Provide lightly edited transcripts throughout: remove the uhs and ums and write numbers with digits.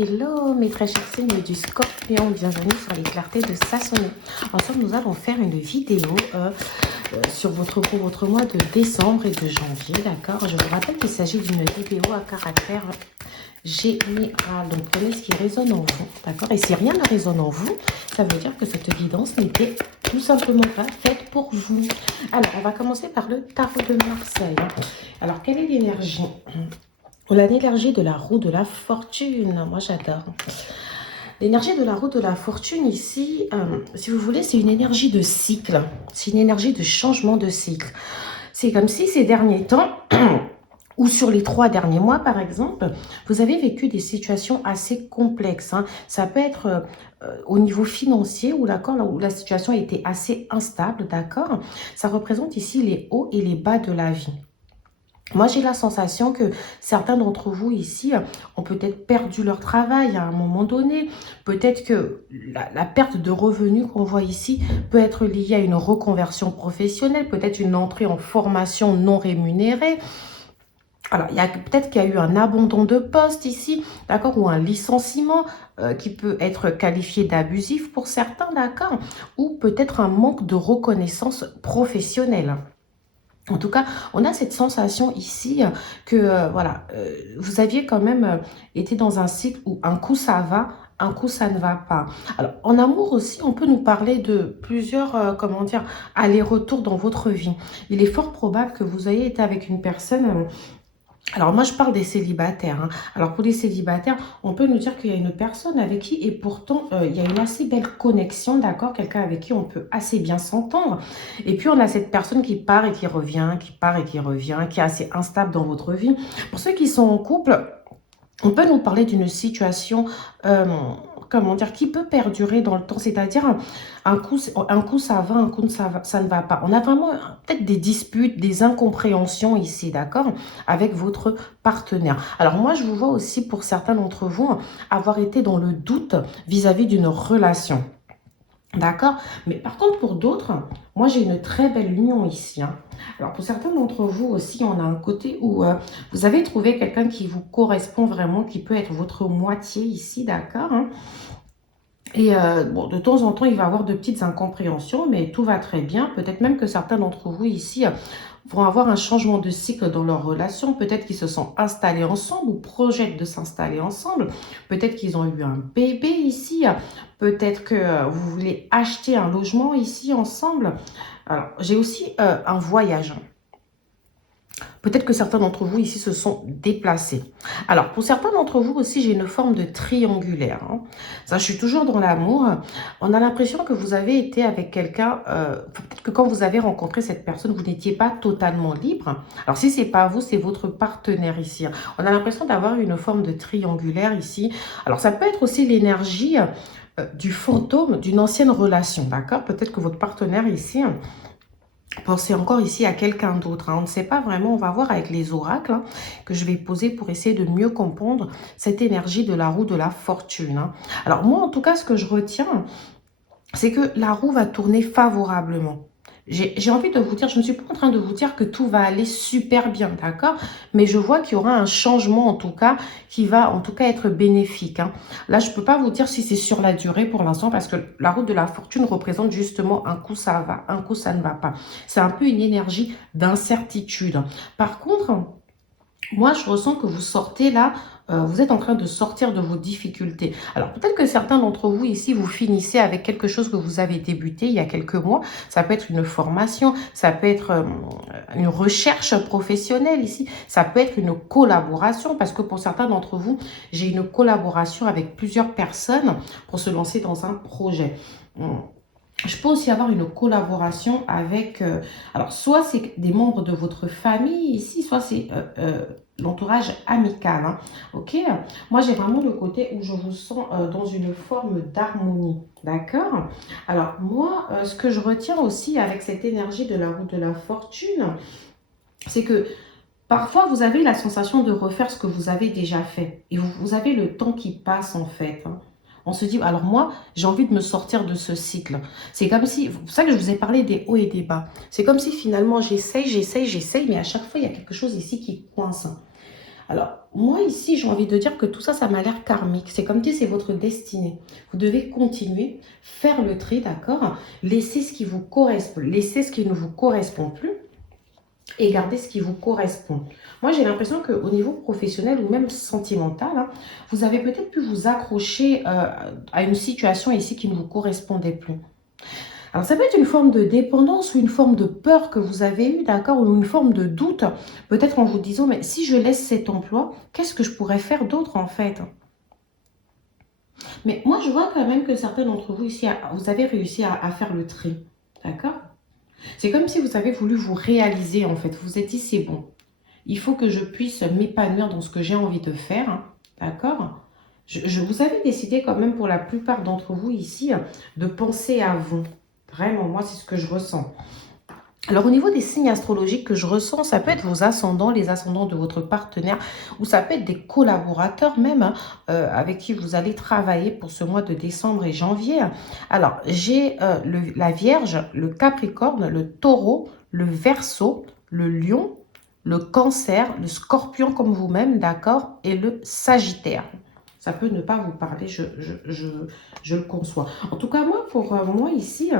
Hello mes très chers signes du Scorpion, bienvenue sur les clartés de Sassonnet. Ensemble, nous allons faire une vidéo sur pour votre mois de décembre et de janvier, d'accord? Je vous rappelle qu'il s'agit d'une vidéo à caractère général, donc prenez ce qui résonne en vous, d'accord? Et si rien ne résonne en vous, ça veut dire que cette guidance n'était tout simplement pas faite pour vous. Alors, on va commencer par le tarot de Marseille. Alors, quelle est l'énergie? On a l'énergie de la roue de la fortune. Moi, j'adore. L'énergie de la roue de la fortune ici, si vous voulez, c'est une énergie de cycle. C'est une énergie de changement de cycle. C'est comme si ces derniers temps, ou sur les 3 derniers mois, par exemple, vous avez vécu des situations assez complexes. Hein. Ça peut être au niveau financier, où la situation a été assez instable, d'accord? Ça représente ici les hauts et les bas de la vie. Moi, j'ai la sensation que certains d'entre vous ici ont peut-être perdu leur travail à un moment donné. Peut-être que la perte de revenus qu'on voit ici peut être liée à une reconversion professionnelle, peut-être une entrée en formation non rémunérée. Alors, peut-être qu'il y a eu un abandon de poste ici, d'accord, ou un licenciement qui peut être qualifié d'abusif pour certains, d'accord, ou peut-être un manque de reconnaissance professionnelle. En tout cas, on a cette sensation ici que voilà, vous aviez quand même été dans un cycle où un coup ça va, un coup ça ne va pas. Alors, en amour aussi, on peut nous parler de plusieurs, comment dire, allers-retours dans votre vie. Il est fort probable que vous ayez été avec une personne. Alors moi je parle des célibataires. Hein. Alors pour les célibataires, on peut nous dire qu'il y a une personne avec qui et pourtant il y a une assez belle connexion, d'accord? Quelqu'un avec qui on peut assez bien s'entendre. Et puis on a cette personne qui part et qui revient, qui part et qui revient, qui est assez instable dans votre vie. Pour ceux qui sont en couple, on peut nous parler d'une situation, comment dire, qui peut perdurer dans le temps. C'est-à-dire, un coup ça va, un coup ça ne va pas. On a vraiment peut-être des disputes, des incompréhensions ici, d'accord, avec votre partenaire. Alors moi, je vous vois aussi pour certains d'entre vous avoir été dans le doute vis-à-vis d'une relation. D'accord? Mais par contre, pour d'autres, moi, j'ai une très belle union ici. Hein. Alors, pour certains d'entre vous aussi, on a un côté où vous avez trouvé quelqu'un qui vous correspond vraiment, qui peut être votre moitié ici, d'accord? Hein. Et bon, de temps en temps, il va y avoir de petites incompréhensions, mais tout va très bien. Peut-être même que certains d'entre vous ici vont avoir un changement de cycle dans leur relation. Peut-être qu'ils se sont installés ensemble ou projettent de s'installer ensemble. Peut-être qu'ils ont eu un bébé ici. Peut-être que vous voulez acheter un logement ici ensemble. Alors, j'ai aussi un voyage. Peut-être que certains d'entre vous ici se sont déplacés. Alors, pour certains d'entre vous aussi, j'ai une forme de triangulaire. Hein. Ça, je suis toujours dans l'amour. On a l'impression que vous avez été avec quelqu'un, peut-être que quand vous avez rencontré cette personne, vous n'étiez pas totalement libre. Alors, si ce n'est pas vous, c'est votre partenaire ici. On a l'impression d'avoir une forme de triangulaire ici. Alors, ça peut être aussi l'énergie du fantôme d'une ancienne relation, d'accord? Peut-être que votre partenaire ici... Pensez encore ici à quelqu'un d'autre. Hein. On ne sait pas vraiment. On va voir avec les oracles hein, que je vais poser pour essayer de mieux comprendre cette énergie de la roue de la fortune. Hein. Alors moi, en tout cas, ce que je retiens, c'est que la roue va tourner favorablement. J'ai envie de vous dire, je ne suis pas en train de vous dire que tout va aller super bien, d'accord? Mais je vois qu'il y aura un changement en tout cas qui va en tout cas être bénéfique. Hein. Là, je ne peux pas vous dire si c'est sur la durée pour l'instant parce que la route de la fortune représente justement un coup ça va, un coup ça ne va pas. C'est un peu une énergie d'incertitude. Par contre, moi, je ressens que vous sortez là, vous êtes en train de sortir de vos difficultés. Alors, peut-être que certains d'entre vous ici, vous finissez avec quelque chose que vous avez débuté il y a quelques mois. Ça peut être une formation, ça peut être une recherche professionnelle ici. Ça peut être une collaboration parce que pour certains d'entre vous, j'ai une collaboration avec plusieurs personnes pour se lancer dans un projet. Je peux aussi avoir une collaboration avec, alors soit c'est des membres de votre famille ici, soit c'est l'entourage amical. Hein, ok? Moi, j'ai vraiment le côté où je vous sens dans une forme d'harmonie. D'accord? Alors, moi, ce que je retiens aussi avec cette énergie de la roue de la fortune, c'est que parfois, vous avez la sensation de refaire ce que vous avez déjà fait. Et vous avez le temps qui passe en fait. Hein. On se dit, alors moi, j'ai envie de me sortir de ce cycle. C'est comme si, c'est pour ça que je vous ai parlé des hauts et des bas. C'est comme si finalement, j'essaye, mais à chaque fois, il y a quelque chose ici qui coince. Alors, moi ici, j'ai envie de dire que tout ça, ça m'a l'air karmique. C'est comme si c'est votre destinée. Vous devez continuer, faire le tri, d'accord? Laisser ce qui vous correspond, laisser ce qui ne vous correspond plus et garder ce qui vous correspond. Moi, j'ai l'impression qu'au niveau professionnel ou même sentimental, hein, vous avez peut-être pu vous accrocher à une situation ici qui ne vous correspondait plus. Alors, ça peut être une forme de dépendance ou une forme de peur que vous avez eue, d'accord, ou une forme de doute, peut-être en vous disant, mais si je laisse cet emploi, qu'est-ce que je pourrais faire d'autre en fait? Mais moi, je vois quand même que certains d'entre vous ici, vous avez réussi à faire le tri, d'accord? C'est comme si vous avez voulu vous réaliser en fait. Vous êtes dit, c'est bon, il faut que je puisse m'épanouir dans ce que j'ai envie de faire, hein, d'accord? Vous avez décidé quand même pour la plupart d'entre vous ici de penser à vous. Vraiment, moi, c'est ce que je ressens. Alors, au niveau des signes astrologiques que je ressens, ça peut être vos ascendants, les ascendants de votre partenaire, ou ça peut être des collaborateurs même, hein, avec qui vous allez travailler pour ce mois de décembre et janvier. Alors, j'ai la Vierge, le Capricorne, le Taureau, le Verseau, le Lion, le Cancer, le Scorpion comme vous-même, d'accord, et le Sagittaire. Ça peut ne pas vous parler, je le conçois. En tout cas, moi, pour moi ici,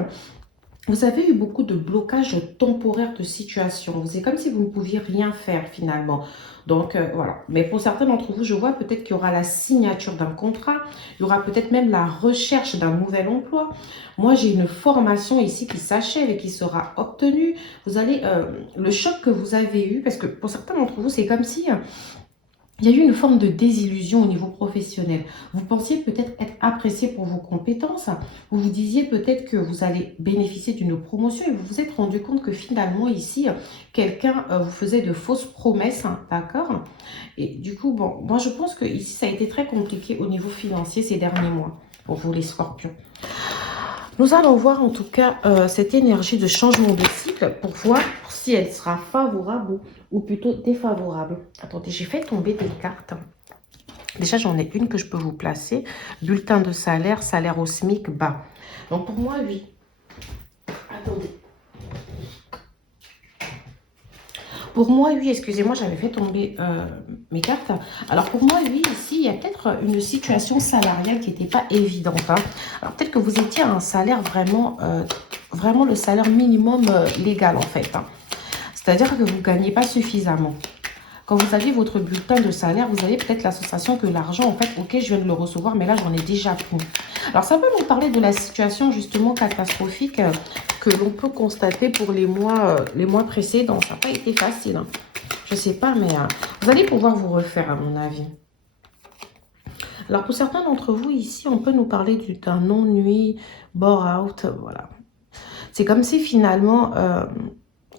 vous avez eu beaucoup de blocages temporaires de situation. C'est comme si vous ne pouviez rien faire finalement. Donc, voilà. Mais pour certains d'entre vous, je vois peut-être qu'il y aura la signature d'un contrat. Il y aura peut-être même la recherche d'un nouvel emploi. Moi, j'ai une formation ici qui s'achève et qui sera obtenue. Vous allez, le choc que vous avez eu, parce que pour certains d'entre vous, c'est comme si il y a eu une forme de désillusion au niveau professionnel. Vous pensiez peut-être être apprécié pour vos compétences. Vous vous disiez peut-être que vous allez bénéficier d'une promotion et vous vous êtes rendu compte que finalement ici, quelqu'un vous faisait de fausses promesses, hein, d'accord? Et du coup, bon, moi je pense que ici ça a été très compliqué au niveau financier ces derniers mois pour vous les scorpions. Nous allons voir en tout cas cette énergie de changement de cycle pour voir si elle sera favorable ou plutôt défavorable. Attendez, j'ai fait tomber des cartes. Déjà, j'en ai une que je peux vous placer. Bulletin de salaire, salaire au SMIC bas. Donc pour moi, oui. Attendez. Pour moi, oui, excusez-moi, j'avais fait tomber mes cartes. Alors pour moi, oui, ici, il y a peut-être une situation salariale qui n'était pas évidente, hein. Alors peut-être que vous étiez à un salaire vraiment, vraiment le salaire minimum légal en fait, hein. C'est-à-dire que vous ne gagnez pas suffisamment. Quand vous avez votre bulletin de salaire, vous avez peut-être la sensation que l'argent, en fait, ok, je viens de le recevoir, mais là, j'en ai déjà pris. Alors, ça peut nous parler de la situation, justement, catastrophique que l'on peut constater pour les mois précédents. Ça n'a pas été facile, hein. Je ne sais pas, mais vous allez pouvoir vous refaire, à mon avis. Alors, pour certains d'entre vous, ici, on peut nous parler d'un ennui, bore-out, voilà. C'est comme si, finalement...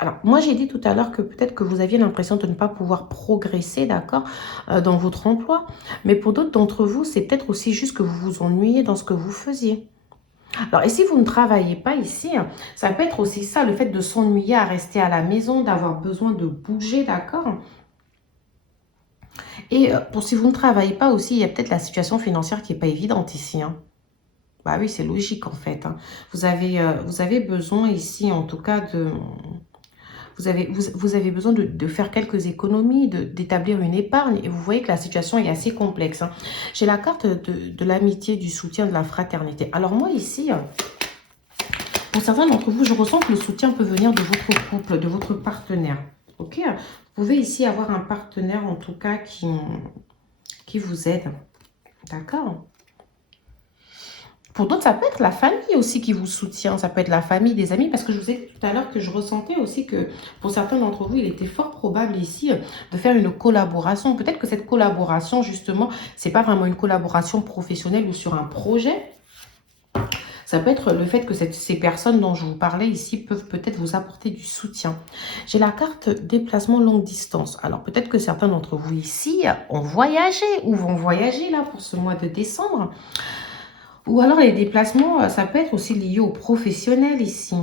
alors, moi, j'ai dit tout à l'heure que peut-être que vous aviez l'impression de ne pas pouvoir progresser, d'accord, dans votre emploi. Mais pour d'autres d'entre vous, c'est peut-être aussi juste que vous vous ennuyez dans ce que vous faisiez. Alors, et si vous ne travaillez pas ici, ça peut être aussi ça, le fait de s'ennuyer à rester à la maison, d'avoir besoin de bouger, d'accord. Et pour si vous ne travaillez pas aussi, il y a peut-être la situation financière qui n'est pas évidente ici, hein. Bah oui, c'est logique en fait, hein. Vous avez besoin ici, en tout cas, de... Vous avez besoin de faire quelques économies, d'établir une épargne. Et vous voyez que la situation est assez complexe, hein. J'ai la carte de l'amitié, du soutien, de la fraternité. Alors moi ici, pour certains d'entre vous, je ressens que le soutien peut venir de votre couple, de votre partenaire. Ok, vous pouvez ici avoir un partenaire en tout cas qui vous aide. D'accord? Pour d'autres, ça peut être la famille aussi qui vous soutient. Ça peut être la famille, des amis. Parce que je vous ai dit tout à l'heure que je ressentais aussi que pour certains d'entre vous, il était fort probable ici de faire une collaboration. Peut-être que cette collaboration, justement, c'est pas vraiment une collaboration professionnelle ou sur un projet. Ça peut être le fait que ces personnes dont je vous parlais ici peuvent peut-être vous apporter du soutien. J'ai la carte déplacement longue distance. Alors peut-être que certains d'entre vous ici ont voyagé ou vont voyager là pour ce mois de décembre. Ou alors les déplacements, ça peut être aussi lié aux professionnels ici.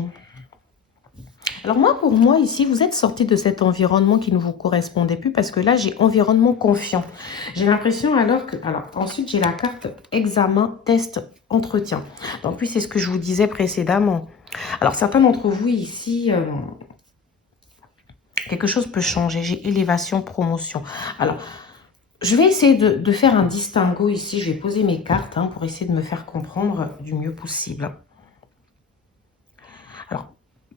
Alors moi, pour moi ici, vous êtes sorti de cet environnement qui ne vous correspondait plus parce que là, j'ai environnement confiant. J'ai l'impression alors que... Alors ensuite, j'ai la carte examen, test, entretien. Donc oui, c'est ce que je vous disais précédemment. Alors certains d'entre vous ici... quelque chose peut changer. J'ai élévation, promotion. Alors... Je vais essayer de faire un distinguo ici. Je vais poser mes cartes pour essayer de me faire comprendre du mieux possible. Alors,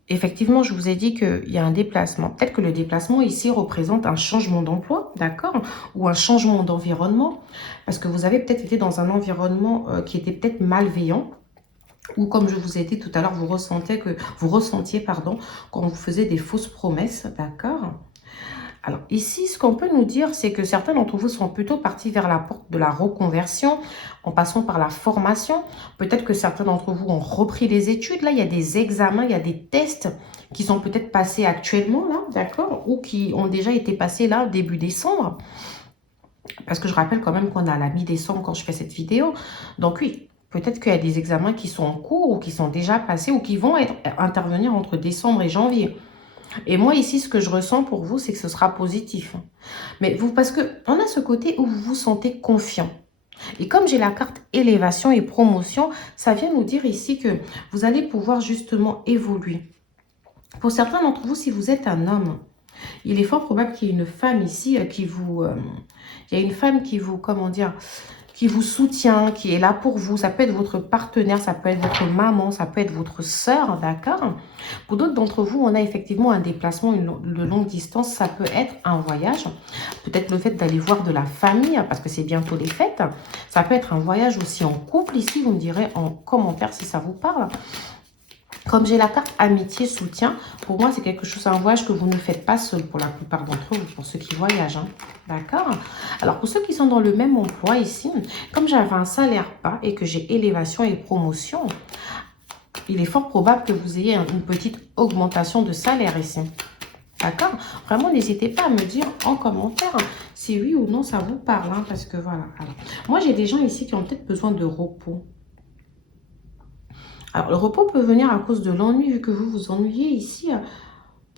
effectivement, je vous ai dit qu'il y a un déplacement. Peut-être que le déplacement ici représente un changement d'emploi, d'accord? Ou un changement d'environnement. Parce que vous avez peut-être été dans un environnement qui était peut-être malveillant. Ou comme je vous ai dit tout à l'heure, vous ressentiez, pardon, quand vous faisiez des fausses promesses, d'accord? Alors ici, ce qu'on peut nous dire, c'est que certains d'entre vous sont plutôt partis vers la porte de la reconversion, en passant par la formation. Peut-être que certains d'entre vous ont repris les études. Là, il y a des examens, il y a des tests qui sont peut-être passés actuellement, là, d'accord? Ou qui ont déjà été passés là, début décembre. Parce que je rappelle quand même qu'on est à la mi-décembre quand je fais cette vidéo. Donc oui, peut-être qu'il y a des examens qui sont en cours ou qui sont déjà passés ou qui vont intervenir entre décembre et janvier. Et moi, ici, ce que je ressens pour vous, c'est que ce sera positif. Mais vous, parce qu'on a ce côté où vous vous sentez confiant. Et comme j'ai la carte élévation et promotion, ça vient nous dire ici que vous allez pouvoir justement évoluer. Pour certains d'entre vous, si vous êtes un homme, il est fort probable qu'il y ait une femme ici qui vous... il y a une femme qui vous, comment dire, qui vous soutient, qui est là pour vous. Ça peut être votre partenaire, ça peut être votre maman, ça peut être votre sœur, d'accord? Pour d'autres d'entre vous, on a effectivement un déplacement de longue distance. Ça peut être un voyage, peut-être le fait d'aller voir de la famille, parce que c'est bientôt les fêtes. Ça peut être un voyage aussi en couple. Ici, vous me direz en commentaire si ça vous parle. Comme j'ai la carte amitié, soutien, pour moi, c'est quelque chose, un voyage que vous ne faites pas seul pour la plupart d'entre vous, pour ceux qui voyagent. D'accord? Alors, pour ceux qui sont dans le même emploi ici, comme j'avais un salaire bas et que j'ai élévation et promotion, il est fort probable que vous ayez une petite augmentation de salaire ici. D'accord? Vraiment, n'hésitez pas à me dire en commentaire si oui ou non ça vous parle. Parce que voilà. Alors, moi, j'ai des gens ici qui ont peut-être besoin de repos. Alors, le repos peut venir à cause de l'ennui, vu que vous vous ennuyez ici.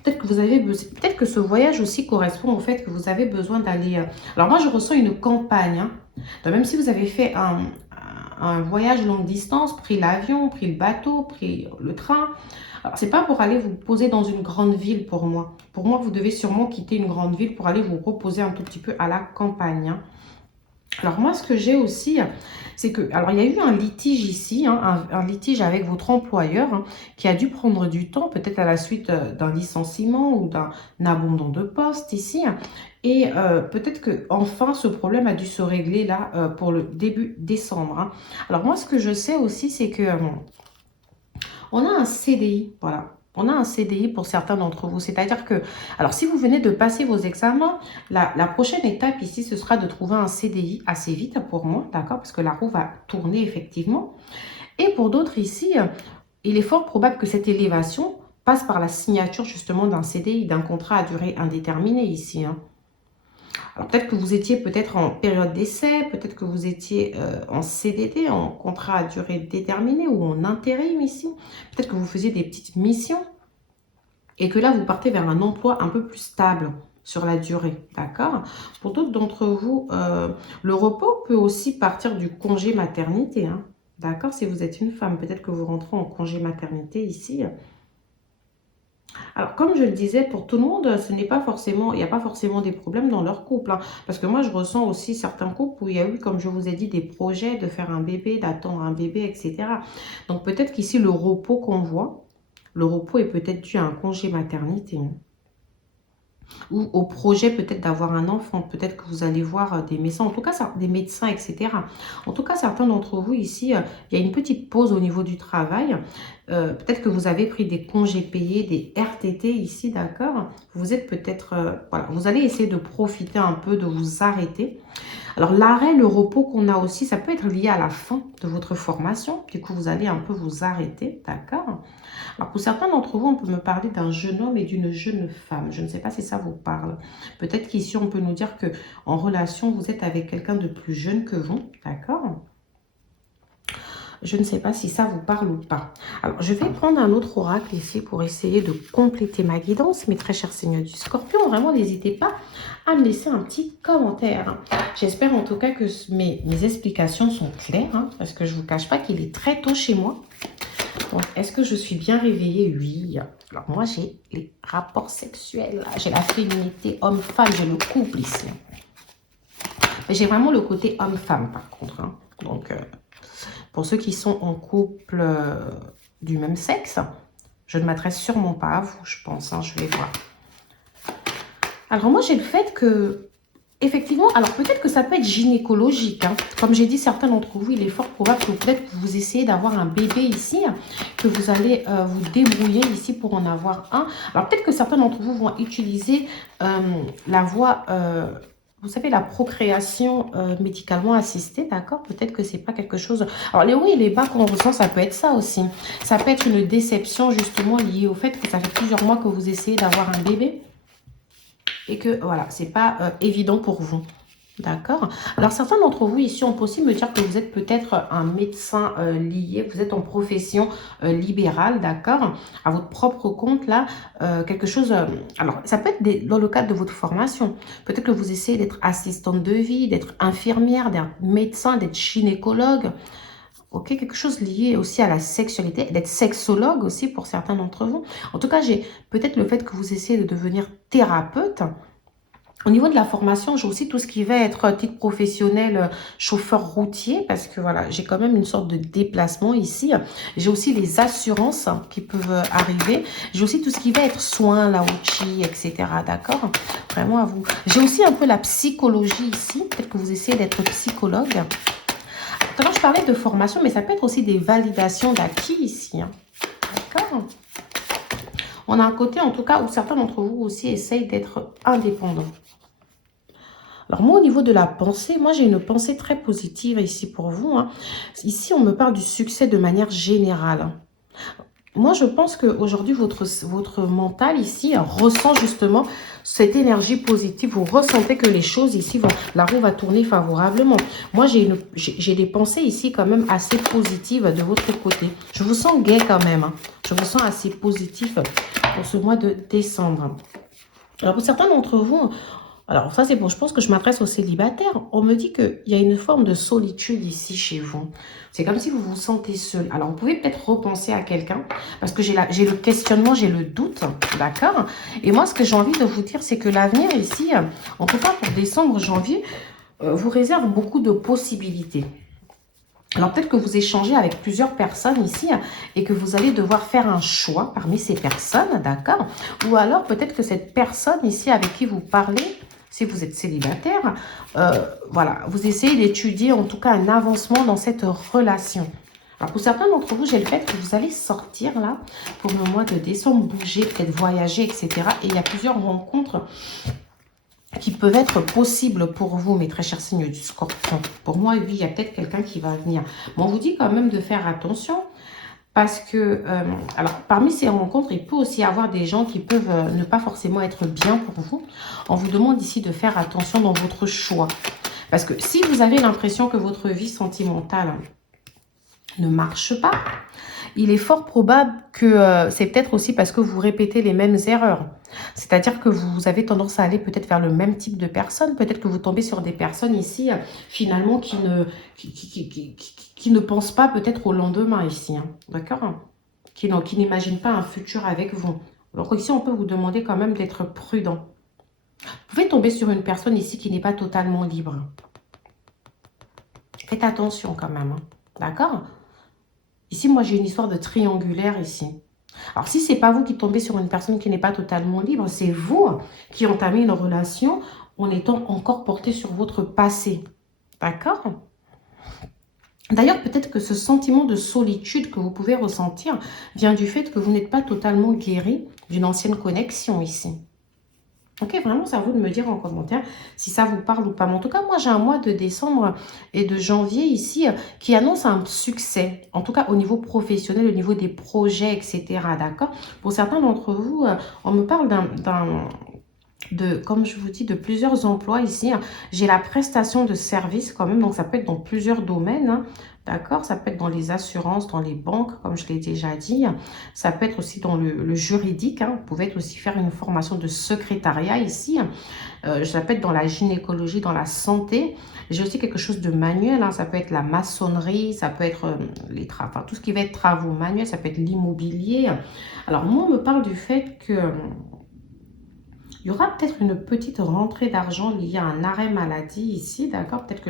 Peut-être que vous avez besoin, peut-être que ce voyage aussi correspond au fait que vous avez besoin d'aller... Alors, moi, je ressens une campagne. Donc, même si vous avez fait un voyage longue distance, pris l'avion, pris le bateau, pris le train. Alors, c'est pas pour aller vous poser dans une grande ville pour moi. Pour moi, vous devez sûrement quitter une grande ville pour aller vous reposer un tout petit peu à la campagne. Alors moi, ce que j'ai aussi, c'est que, alors il y a eu un litige ici, un litige avec votre employeur qui a dû prendre du temps, peut-être à la suite d'un licenciement ou d'un abandon de poste ici. Et peut-être que enfin ce problème a dû se régler là pour le début décembre. Alors moi, ce que je sais aussi, c'est que on a un CDI, voilà. On a un CDI pour certains d'entre vous. C'est-à-dire que, alors si vous venez de passer vos examens, la prochaine étape ici, ce sera de trouver un CDI assez vite pour moi, d'accord? Parce que la roue va tourner effectivement. Et pour d'autres ici, il est fort probable que cette élévation passe par la signature justement d'un CDI, d'un contrat à durée indéterminée ici. Alors peut-être que vous étiez peut-être en période d'essai, peut-être que vous étiez en CDD, en contrat à durée déterminée ou en intérim ici. Peut-être que vous faisiez des petites missions et que là, vous partez vers un emploi un peu plus stable sur la durée, d'accord? Pour d'autres d'entre vous, le repos peut aussi partir du congé maternité, d'accord? Si vous êtes une femme, peut-être que vous rentrez en congé maternité ici. Alors, comme je le disais, pour tout le monde, ce n'est pas forcément, il n'y a pas forcément des problèmes dans leur couple. Parce que moi, je ressens aussi certains couples où il y a eu, comme je vous ai dit, des projets de faire un bébé, d'attendre un bébé, etc. Donc, peut-être qu'ici, le repos qu'on voit, le repos est peut-être dû à un congé maternité. Ou au projet peut-être d'avoir un enfant. Peut-être que vous allez voir des médecins, en tout cas des médecins, etc. En tout cas, certains d'entre vous ici, il y a une petite pause au niveau du travail. Peut-être que vous avez pris des congés payés, des RTT ici, d'accord? Vous êtes peut-être... voilà, vous allez essayer de profiter un peu, de vous arrêter. Alors, l'arrêt, le repos qu'on a aussi, ça peut être lié à la fin de votre formation. Du coup, vous allez un peu vous arrêter, d'accord? Alors, pour certains d'entre vous, on peut me parler d'un jeune homme et d'une jeune femme. Je ne sais pas si ça vous parle. Peut-être qu'ici, on peut nous dire que en relation, vous êtes avec quelqu'un de plus jeune que vous, d'accord? Je ne sais pas si ça vous parle ou pas. Alors, je vais prendre un autre oracle ici pour essayer de compléter ma guidance. Mes très chers seigneurs du Scorpion, vraiment, n'hésitez pas à me laisser un petit commentaire. J'espère en tout cas que mes explications sont claires, parce que je ne vous cache pas qu'il est très tôt chez moi. Donc, est-ce que je suis bien réveillée? Oui. Alors, moi, j'ai les rapports sexuels. J'ai la féminité homme-femme. J'ai le couple ici. J'ai vraiment le côté homme-femme, par contre. Hein. Donc, pour ceux qui sont en couple du même sexe, je ne m'adresse sûrement pas à vous, je pense. Hein, je vais voir. Alors, moi, j'ai le fait que... Effectivement, alors peut-être que ça peut être gynécologique. Hein. Comme j'ai dit, certains d'entre vous, il est fort probable que peut-être vous essayez d'avoir un bébé ici, que vous allez vous débrouiller ici pour en avoir un. Alors peut-être que certains d'entre vous vont utiliser la voie, vous savez, la procréation médicalement assistée, d'accord? Peut-être que c'est pas quelque chose... Alors les hauts et les bas qu'on ressent, ça peut être ça aussi. Ça peut être une déception justement liée au fait que ça fait plusieurs mois que vous essayez d'avoir un bébé. Et que, voilà, c'est pas évident pour vous. D'accord? Alors, certains d'entre vous ici, on peut aussi me dire que vous êtes peut-être un médecin lié, vous êtes en profession libérale, d'accord? À votre propre compte, là, quelque chose... alors, ça peut être dans le cadre de votre formation. Peut-être que vous essayez d'être assistante de vie, d'être infirmière, d'être médecin, d'être gynécologue. Ok, quelque chose lié aussi à la sexualité, d'être sexologue aussi pour certains d'entre vous. En tout cas, j'ai peut-être le fait que vous essayez de devenir thérapeute. Au niveau de la formation, j'ai aussi tout ce qui va être titre professionnel, chauffeur routier, parce que voilà, j'ai quand même une sorte de déplacement ici. J'ai aussi les assurances qui peuvent arriver. J'ai aussi tout ce qui va être soins, la ouchi, etc. D'accord? Vraiment à vous. J'ai aussi un peu la psychologie ici. Peut-être que vous essayez d'être psychologue. Tout à l'heure, je parlais de formation, mais ça peut être aussi des validations d'acquis ici. Hein. D'accord? On a un côté, en tout cas, où certains d'entre vous aussi essayent d'être indépendants. Alors moi, au niveau de la pensée, moi j'ai une pensée très positive ici pour vous. Hein. Ici, on me parle du succès de manière générale. Moi, je pense qu'aujourd'hui, votre mental ici ressent justement cette énergie positive. Vous ressentez que les choses ici, la roue va tourner favorablement. Moi, j'ai des pensées ici quand même assez positives de votre côté. Je vous sens gai quand même. Hein. Je vous sens assez positif pour ce mois de décembre. Alors, pour certains d'entre vous... Alors, ça, c'est bon. Je pense que je m'adresse aux célibataires. On me dit qu'il y a une forme de solitude ici chez vous. C'est comme si vous vous sentez seul. Alors, vous pouvez peut-être repenser à quelqu'un. Parce que j'ai le questionnement, j'ai le doute. D'accord? Et moi, ce que j'ai envie de vous dire, c'est que l'avenir ici, en tout cas pour décembre, janvier, vous réserve beaucoup de possibilités. Alors, peut-être que vous échangez avec plusieurs personnes ici et que vous allez devoir faire un choix parmi ces personnes, d'accord? Ou alors, peut-être que cette personne ici avec qui vous parlez... Si vous êtes célibataire, voilà, vous essayez d'étudier en tout cas un avancement dans cette relation. Alors pour certains d'entre vous, j'ai le fait que vous allez sortir là pour le mois de décembre, bouger, peut-être voyager, etc. Et il y a plusieurs rencontres qui peuvent être possibles pour vous, mes très chers signes du Scorpion. Pour moi, oui, il y a peut-être quelqu'un qui va venir. Mais on vous dit quand même de faire attention. Parce que, alors, parmi ces rencontres, il peut aussi y avoir des gens qui peuvent ne pas forcément être bien pour vous. On vous demande ici de faire attention dans votre choix. Parce que si vous avez l'impression que votre vie sentimentale ne marche pas, il est fort probable que c'est peut-être aussi parce que vous répétez les mêmes erreurs. C'est-à-dire que vous avez tendance à aller peut-être vers le même type de personnes. Peut-être que vous tombez sur des personnes ici, finalement, qui ne pensent pas peut-être au lendemain ici. Hein, d'accord? Qui n'imaginent pas un futur avec vous. Alors ici, on peut vous demander quand même d'être prudent. Vous pouvez tomber sur une personne ici qui n'est pas totalement libre. Faites attention quand même. Hein, d'accord? Ici, moi, j'ai une histoire de triangulaire ici. Alors, si ce n'est pas vous qui tombez sur une personne qui n'est pas totalement libre, c'est vous qui entamez une relation en étant encore porté sur votre passé. D'accord? D'ailleurs, peut-être que ce sentiment de solitude que vous pouvez ressentir vient du fait que vous n'êtes pas totalement guéri d'une ancienne connexion ici. Ok, vraiment, c'est à vous de me dire en commentaire si ça vous parle ou pas. Mais en tout cas, moi, j'ai un mois de décembre et de janvier ici qui annonce un succès. En tout cas, au niveau professionnel, au niveau des projets, etc. D'accord? Pour certains d'entre vous, on me parle comme je vous dis, de plusieurs emplois ici. J'ai la prestation de services quand même, donc ça peut être dans plusieurs domaines. Hein. D'accord? Ça peut être dans les assurances, dans les banques, comme je l'ai déjà dit. Ça peut être aussi dans le juridique. Hein. Vous pouvez être aussi faire une formation de secrétariat ici. Ça peut être dans la gynécologie, dans la santé. J'ai aussi quelque chose de manuel. Hein. Ça peut être la maçonnerie, ça peut être tout ce qui va être travaux manuels, ça peut être l'immobilier. Alors, moi, on me parle du fait que... Il y aura peut-être une petite rentrée d'argent liée à un arrêt maladie ici, d'accord? Peut-être que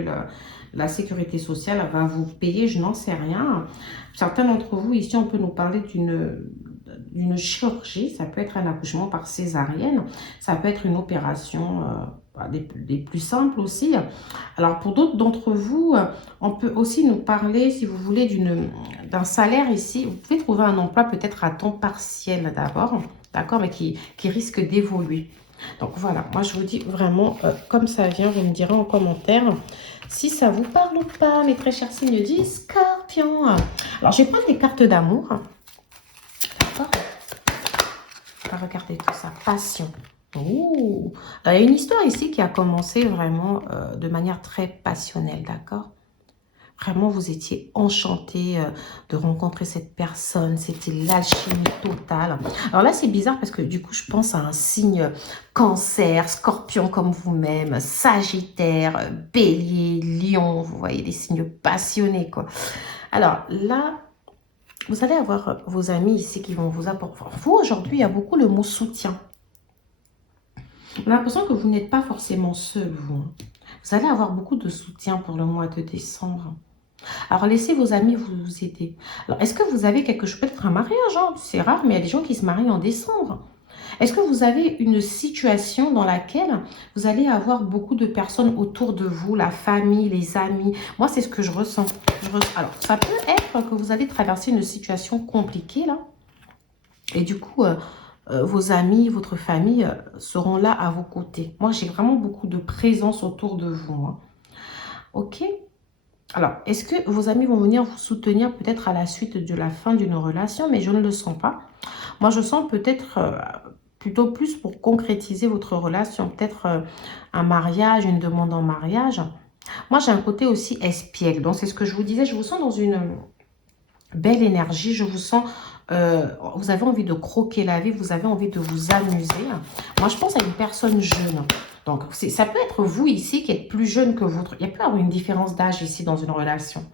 la sécurité sociale va vous payer, je n'en sais rien. Certains d'entre vous, ici, on peut nous parler d'une chirurgie. Ça peut être un accouchement par césarienne. Ça peut être une opération des plus simples aussi. Alors, pour d'autres d'entre vous, on peut aussi nous parler, si vous voulez, d'un salaire ici. Vous pouvez trouver un emploi peut-être à temps partiel d'abord, d'accord, mais qui risque d'évoluer. Donc voilà, moi je vous dis vraiment comme ça vient, vous me direz en commentaire si ça vous parle ou pas, mes très chers signes du Scorpion. Alors je vais prendre des cartes d'amour, d'accord. On va regarder tout ça, passion. Ouh. Alors, il y a une histoire ici qui a commencé vraiment de manière très passionnelle, d'accord. Vraiment, vous étiez enchanté de rencontrer cette personne. C'était l'alchimie totale. Alors là, c'est bizarre parce que du coup, je pense à un signe cancer, scorpion comme vous-même, sagittaire, bélier, lion. Vous voyez, des signes passionnés, quoi. Alors là, vous allez avoir vos amis ici qui vont vous apporter. Vous, aujourd'hui, il y a beaucoup le mot soutien. On a l'impression que vous n'êtes pas forcément seul, vous. Vous allez avoir beaucoup de soutien pour le mois de décembre. Alors, laissez vos amis vous aider. Alors, est-ce que vous avez quelque chose, peut-être un mariage, hein? C'est rare, mais il y a des gens qui se marient en décembre. Est-ce que vous avez une situation dans laquelle vous allez avoir beaucoup de personnes autour de vous, la famille, les amis? Moi, c'est ce que je ressens. Alors, ça peut être que vous allez traverser une situation compliquée, là. Et du coup, vos amis, votre famille seront là à vos côtés. Moi, j'ai vraiment beaucoup de présence autour de vous. Hein. Ok? Alors, est-ce que vos amis vont venir vous soutenir peut-être à la suite de la fin d'une relation? Mais je ne le sens pas. Moi, je sens peut-être plutôt plus pour concrétiser votre relation. Peut-être un mariage, une demande en mariage. Moi, j'ai un côté aussi espiègle. Donc, c'est ce que je vous disais. Je vous sens dans une belle énergie. Je vous sens... vous avez envie de croquer la vie. Vous avez envie de vous amuser. Moi, je pense à une personne jeune. Donc, ça peut être vous ici qui êtes plus jeune que votre... Il y a peut avoir une différence d'âge ici dans une relation.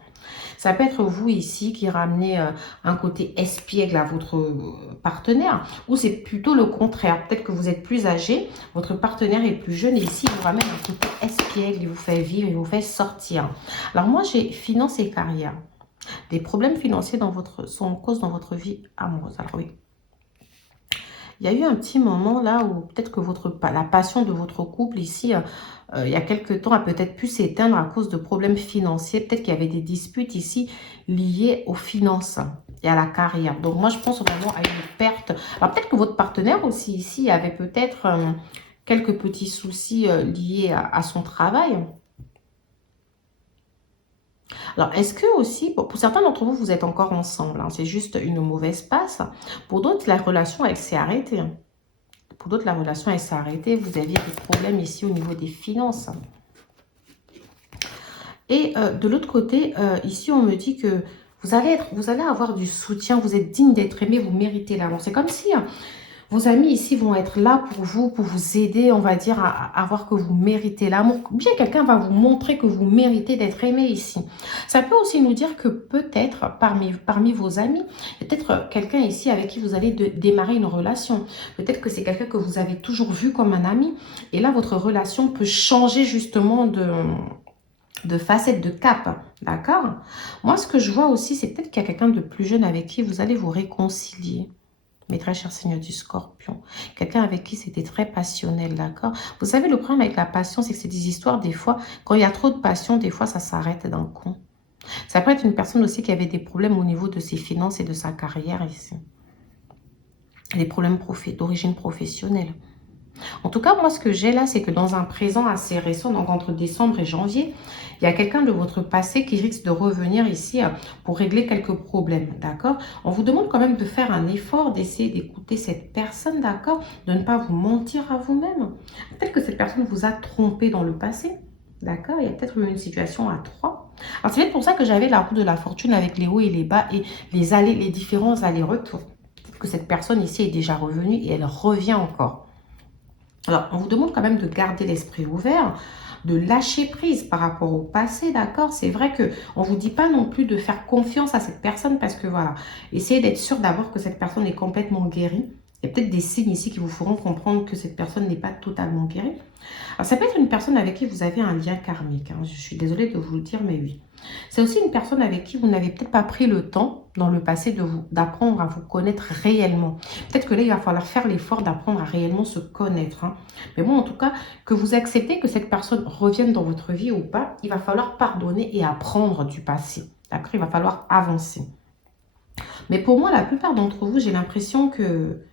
Ça peut être vous ici qui ramenez un côté espiègle à votre partenaire. Ou c'est plutôt le contraire. Peut-être que vous êtes plus âgé, votre partenaire est plus jeune. Et ici, il vous ramène un côté espiègle. Il vous fait vivre, il vous fait sortir. Alors moi, j'ai finance et carrière. Des problèmes financiers sont en cause dans votre vie amoureuse. Alors oui. Il y a eu un petit moment là où peut-être que la passion de votre couple ici, il y a quelques temps, a peut-être pu s'éteindre à cause de problèmes financiers. Peut-être qu'il y avait des disputes ici liées aux finances et à la carrière. Donc moi, je pense vraiment à une perte. Alors peut-être que votre partenaire aussi ici avait peut-être quelques petits soucis liés à son travail. Alors, est-ce que aussi, pour certains d'entre vous, vous êtes encore ensemble, hein, c'est juste une mauvaise passe. Pour d'autres, la relation, elle s'est arrêtée. Pour d'autres, la relation, elle s'est arrêtée. Vous aviez des problèmes ici au niveau des finances. Et de l'autre côté, ici, on me dit que vous allez avoir du soutien, vous êtes digne d'être aimé, vous méritez l'amour. C'est comme si... vos amis ici vont être là pour vous aider, on va dire, à voir que vous méritez l'amour. Bien, quelqu'un va vous montrer que vous méritez d'être aimé ici. Ça peut aussi nous dire que peut-être, parmi vos amis, il y a peut-être quelqu'un ici avec qui vous allez démarrer une relation. Peut-être que c'est quelqu'un que vous avez toujours vu comme un ami. Et là, votre relation peut changer justement de facette, de cap, d'accord? Moi, ce que je vois aussi, c'est peut-être qu'il y a quelqu'un de plus jeune avec qui vous allez vous réconcilier. Mes très chers signes du Scorpion. Quelqu'un avec qui c'était très passionnel, d'accord? Vous savez, le problème avec la passion, c'est que c'est des histoires, des fois, quand il y a trop de passion, des fois, ça s'arrête d'un coup. Ça peut être une personne aussi qui avait des problèmes au niveau de ses finances et de sa carrière ici. Des problèmes d'origine professionnelle. En tout cas, moi, ce que j'ai là, c'est que dans un présent assez récent, donc entre décembre et janvier, il y a quelqu'un de votre passé qui risque de revenir ici pour régler quelques problèmes, d'accord? On vous demande quand même de faire un effort, d'essayer d'écouter cette personne, d'accord? De ne pas vous mentir à vous-même. Peut-être que cette personne vous a trompé dans le passé, d'accord? Il y a peut-être une situation à 3. Alors, c'est peut-être pour ça que j'avais la roue de la fortune avec les hauts et les bas et les différents allers-retours. Peut-être que cette personne ici est déjà revenue et elle revient encore. Alors, on vous demande quand même de garder l'esprit ouvert, de lâcher prise par rapport au passé, d'accord? C'est vrai qu'on ne vous dit pas non plus de faire confiance à cette personne parce que voilà, essayez d'être sûr d'abord que cette personne est complètement guérie. Il y a peut-être des signes ici qui vous feront comprendre que cette personne n'est pas totalement guérie. Alors, ça peut être une personne avec qui vous avez un lien karmique. Hein. Je suis désolée de vous le dire, mais oui. C'est aussi une personne avec qui vous n'avez peut-être pas pris le temps dans le passé d'apprendre à vous connaître réellement. Peut-être que là, il va falloir faire l'effort d'apprendre à réellement se connaître. Hein. Mais bon, en tout cas, que vous acceptez que cette personne revienne dans votre vie ou pas, il va falloir pardonner et apprendre du passé. D'accord? Il va falloir avancer. Mais pour moi, la plupart d'entre vous, j'ai l'impression que...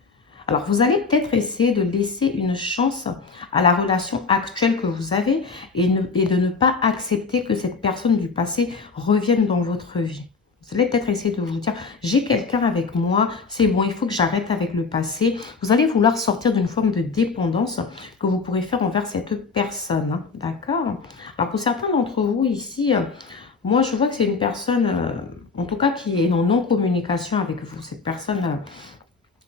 Alors, vous allez peut-être essayer de laisser une chance à la relation actuelle que vous avez et de ne pas accepter que cette personne du passé revienne dans votre vie. Vous allez peut-être essayer de vous dire, j'ai quelqu'un avec moi, c'est bon, il faut que j'arrête avec le passé. Vous allez vouloir sortir d'une forme de dépendance que vous pourrez faire envers cette personne. Hein, d'accord? Alors, pour certains d'entre vous ici... moi, je vois que c'est une personne, en tout cas, qui est en non-communication avec vous. Cette personne,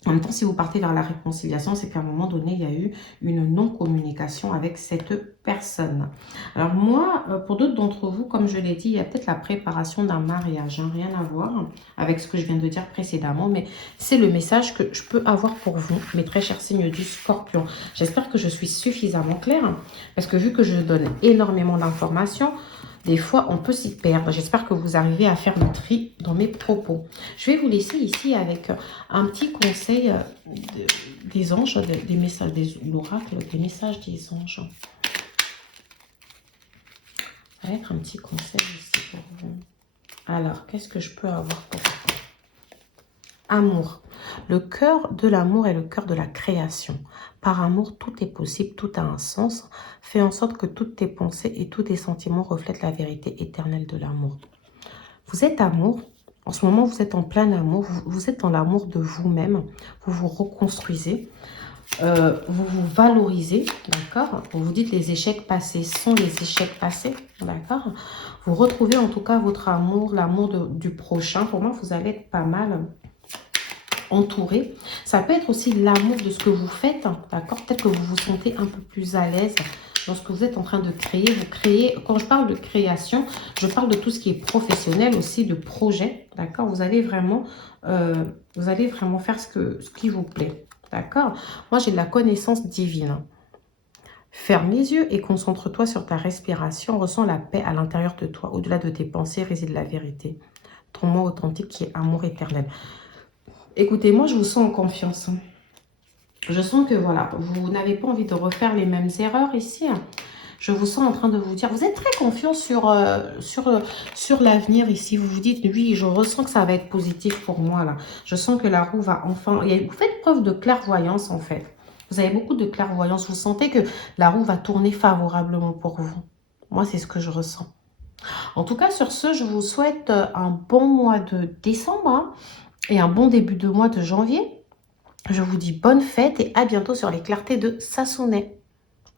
en même temps, si vous partez vers la réconciliation, c'est qu'à un moment donné, il y a eu une non-communication avec cette personne. Alors moi, pour d'autres d'entre vous, comme je l'ai dit, il y a peut-être la préparation d'un mariage. Hein, rien à voir avec ce que je viens de dire précédemment, mais c'est le message que je peux avoir pour vous, mes très chers signes du Scorpion. J'espère que je suis suffisamment claire, parce que vu que je donne énormément d'informations, des fois, on peut s'y perdre. J'espère que vous arrivez à faire le tri dans mes propos. Je vais vous laisser ici avec un petit conseil des anges, des messages, l'oracle, des messages des anges. Ça va être un petit conseil ici pour vous. Alors, qu'est-ce que je peux avoir pour vous? Amour. Le cœur de l'amour est le cœur de la création. Par amour, tout est possible, tout a un sens. Fais en sorte que toutes tes pensées et tous tes sentiments reflètent la vérité éternelle de l'amour. Vous êtes amour. En ce moment, vous êtes en plein amour. Vous êtes dans l'amour de vous-même. Vous vous reconstruisez. Vous vous valorisez. D'accord? Vous vous dites les échecs passés sont les échecs passés. D'accord? Vous retrouvez en tout cas votre amour, l'amour du prochain. Pour moi, vous allez être pas mal entouré. Ça peut être aussi l'amour de ce que vous faites, d'accord? Peut-être que vous vous sentez un peu plus à l'aise dans ce que vous êtes en train de créer. Vous créez, quand je parle de création, je parle de tout ce qui est professionnel aussi, de projet, d'accord? Vous allez vraiment faire ce qui vous plaît, d'accord? Moi, j'ai de la connaissance divine. Ferme les yeux et concentre-toi sur ta respiration. Ressens la paix à l'intérieur de toi. Au-delà de tes pensées réside la vérité. Ton moi authentique qui est amour éternel. Écoutez, moi, je vous sens en confiance. Je sens que, voilà, vous n'avez pas envie de refaire les mêmes erreurs ici. Je vous sens en train de vous dire, vous êtes très confiant sur l'avenir ici. Vous vous dites, oui, je ressens que ça va être positif pour moi, là. Je sens que la roue va enfin... Vous faites preuve de clairvoyance, en fait. Vous avez beaucoup de clairvoyance. Vous sentez que la roue va tourner favorablement pour vous. Moi, c'est ce que je ressens. En tout cas, sur ce, je vous souhaite un bon mois de décembre, hein, et un bon début de mois de janvier. Je vous dis bonne fête et à bientôt sur les clartés de Sassonet.